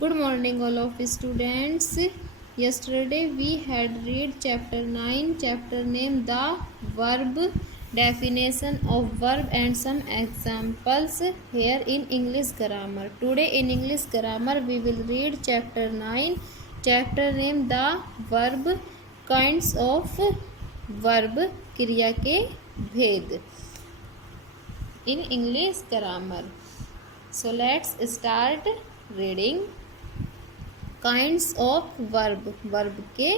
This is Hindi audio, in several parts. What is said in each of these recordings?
Good morning, all of students. Yesterday we had read chapter 9, chapter name the verb, definition of verb and some examples here in English grammar. Today in English grammar we will read chapter 9, chapter name the verb, kinds of verb, क्रिया के भेद in English grammar. So let's start reading. Kinds of verb, verb के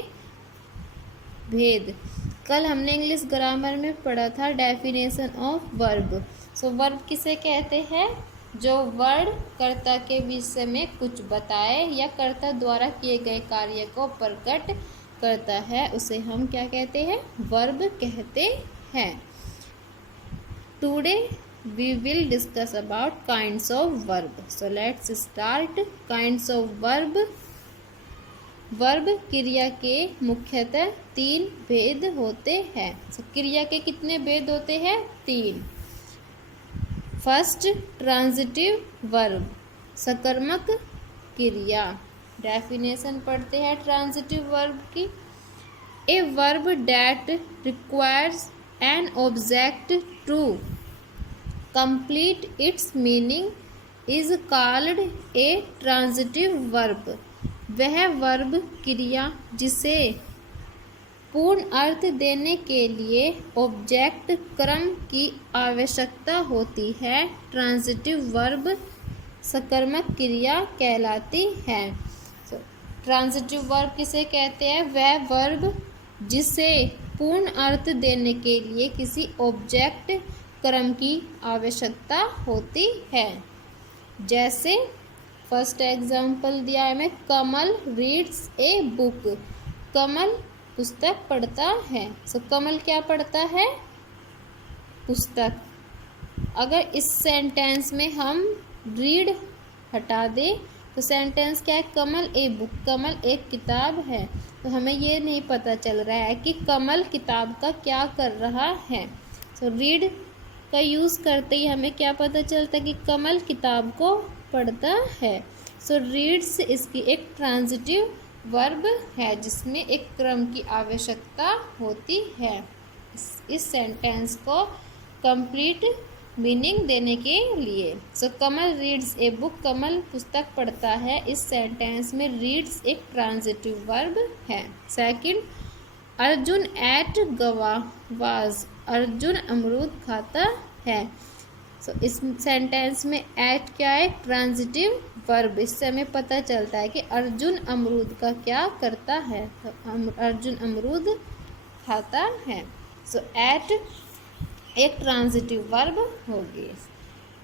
भेद। कल हमने इंग्लिश ग्रामर में पढ़ा था definition of verb. So verb किसे कहते हैं? जो वर्ड कर्ता के विषय में कुछ बताए या कर्ता द्वारा किए गए कार्य को प्रकट करता है, उसे हम क्या कहते हैं? वर्ब कहते हैं। Today we will discuss about kinds of verb. So let's start. Kinds of verb. Verb क्रिया के मुख्यतः 3 भेद होते हैं। So, क्रिया के कितने भेद होते हैं? 3। फर्स्ट, ट्रांजिटिव वर्ब, सकर्मक क्रिया। डेफिनेशन पढ़ते हैं ट्रांजिटिव वर्ब की। A verb that requires an object to complete its meaning is called a transitive verb. वह वर्ब क्रिया जिसे पूर्ण अर्थ देने के लिए ऑब्जेक्ट क्रम की आवश्यकता होती है, ट्रांजिटिव वर्ब सकर्मक क्रिया कहलाती है। ट्रांजिटिव वर्ब किसे कहते हैं? वह वर्ब जिसे पूर्ण अर्थ देने के लिए किसी ऑब्जेक्ट क्रम की आवश्यकता होती है। जैसे फर्स्ट एग्जाम्पल दिया है, मैं कमल रीड्स ए बुक। कमल पुस्तक पढ़ता है। सो कमल क्या पढ़ता है? पुस्तक। अगर इस सेंटेंस में हम रीड हटा दें तो सेंटेंस क्या है? कमल ए बुक, कमल एक किताब है। तो हमें ये नहीं पता चल रहा है कि कमल किताब का क्या कर रहा है। सो रीड का यूज़ करते ही हमें क्या पता चलता है कि कमल किताब को पढ़ता है। सो रीड्स इसकी एक ट्रांजिटिव वर्ब है जिसमें एक क्रम की आवश्यकता होती है इस सेंटेंस को कंप्लीट मीनिंग देने के लिए। सो कमल रीड्स ए बुक, कमल पुस्तक पढ़ता है। इस सेंटेंस में रीड्स एक ट्रांजिटिव वर्ब है। सेकंड, अर्जुन एट गवावाज, अर्जुन अमरूद खाता है। सो इस सेंटेंस में एट क्या है? Transitive verb. इससे हमें पता चलता है कि अर्जुन अमरूद का क्या करता है, तो अर्जुन अमरूद खाता है। सो एट एक ट्रांजिटिव वर्ब होगी।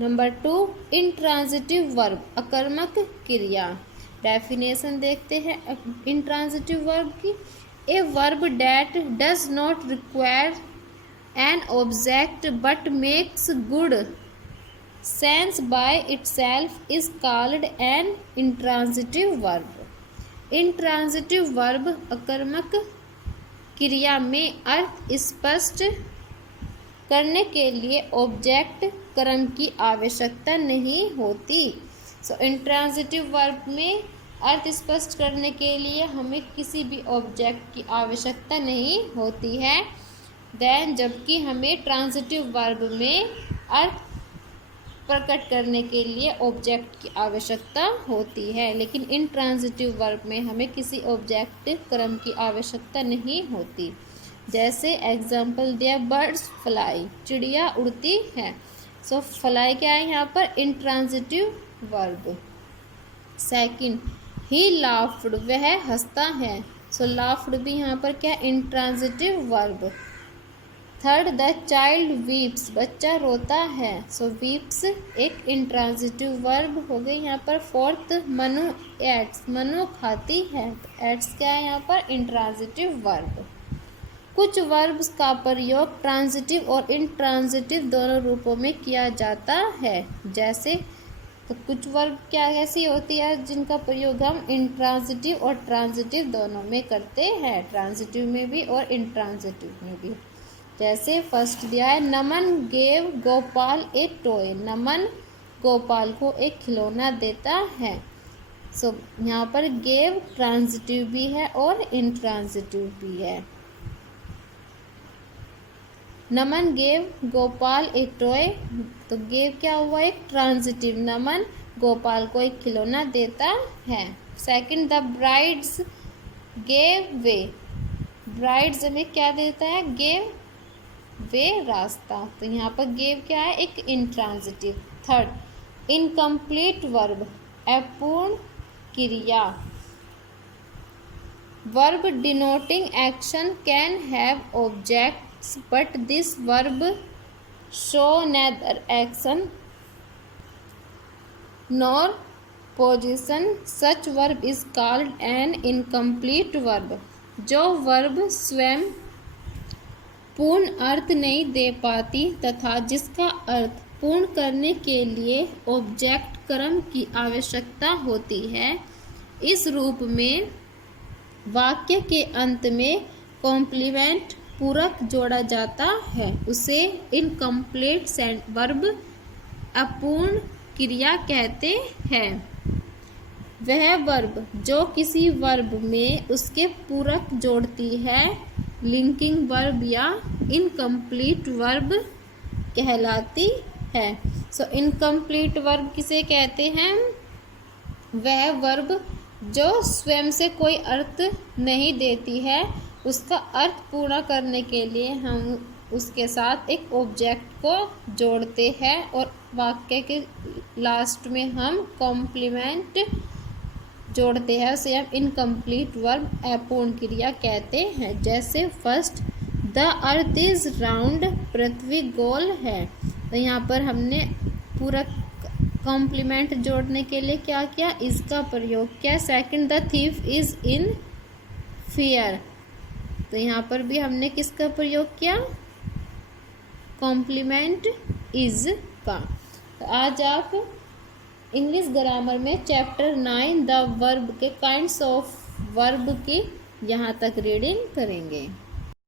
नंबर 2, इंट्रांजिटिव वर्ब, अकर्मक क्रिया। डेफिनेशन देखते हैं इंट्रांजिटिव वर्ब की। A verb that does not require an object but makes good sense by itself is called an intransitive verb. Intransitive verb अकर्मक क्रिया में अर्थ स्पष्ट करने के लिए ऑब्जेक्ट क्रम की आवश्यकता नहीं होती। सो इंट्रांजिटिव वर्ब में अर्थ स्पष्ट करने के लिए हमें किसी भी ऑब्जेक्ट की आवश्यकता नहीं होती है। देन जबकि हमें ट्रांजिटिव वर्ब में अर्थ प्रकट करने के लिए ऑब्जेक्ट की आवश्यकता होती है, लेकिन इंट्रांजिटिव वर्ब में हमें किसी ऑब्जेक्ट क्रम की आवश्यकता नहीं होती। जैसे एग्जाम्पल दिया, बर्ड्स फ्लाई, चिड़िया उड़ती है। सो फ्लाई क्या है यहाँ पर? Intransitive verb. सेकंड, ही लाफ्ड, वह हंसता है। सो लाफ्ड भी यहाँ पर क्या? Intransitive verb. Third, the child weeps, बच्चा रोता है। सो वीप्स एक इंट्रांजिटिव वर्ब हो गई यहाँ पर। फोर्थ, मनु एट्स, मनु खाती है। तो एट्स क्या है यहाँ पर? Intransitive verb. कुछ वर्ब्स का प्रयोग ट्रांजिटिव और इंट्रांजिटिव दोनों रूपों में किया जाता है। जैसे तो कुछ वर्ब क्या ऐसी होती है जिनका प्रयोग हम इंट्रांजिटिव और ट्रांजिटिव दोनों में करते हैं, ट्रांजिटिव में भी और इंट्रांजिटिव में भी। जैसे फर्स्ट दिया है, नमन गेव गोपाल ए टॉय, नमन गोपाल को एक खिलौना देता है। सो यहाँ पर गेव ट्रांजिटिव भी है और इंट्रांजिटिव भी है। नमन गेव गोपाल ए टॉय, तो गेव क्या हुआ, एक ट्रांजिटिव, नमन गोपाल को एक खिलौना देता है। Second, the brides gave way, brides हमें क्या देता है, गेव वे रास्ता, तो यहाँ पर गेव क्या है, एक इंट्रांजिटिव। थर्ड, इनकम्प्लीट वर्ब, अपूर्ण क्रिया, verb denoting action can have objects but this verb show neither action nor position, such verb is called an incomplete verb, जो वर्ब स्वयं पूर्ण अर्थ नहीं दे पाती तथा जिसका अर्थ पूर्ण करने के लिए ऑब्जेक्ट कर्म की आवश्यकता होती है, इस रूप में वाक्य के अंत में कॉम्प्लीमेंट पूरक जोड़ा जाता है, उसे इनकम्प्लीट वर्ब, अपूर्ण क्रिया कहते हैं। वह वर्ब जो किसी वर्ब में उसके पूरक जोड़ती है लिंकिंग वर्ब या इनकम्प्लीट वर्ब कहलाती है। सो इनकम्प्लीट वर्ब किसे कहते हैं, वह वर्ब जो स्वयं से कोई अर्थ नहीं देती है, उसका अर्थ पूरा करने के लिए हम उसके साथ एक ऑब्जेक्ट को जोड़ते हैं और वाक्य के लास्ट में हम कॉम्प्लीमेंट जोड़ते हैं, उसे हम इनकम्प्लीट वर्ब, अपूर्ण क्रिया कहते हैं। जैसे first, the earth is round, पृथ्वी गोल है, तो यहाँ पर हमने पूरा कॉम्प्लीमेंट जोड़ने के लिए क्या किया, इसका प्रयोग किया। Second, the thief is in fear, तो यहाँ पर भी हमने किसका प्रयोग किया, कॉम्प्लीमेंट इज का। तो आज आप इंग्लिश ग्रामर में चैप्टर 9 द वर्ब के काइंड्स ऑफ वर्ब की यहाँ तक रीडिंग करेंगे।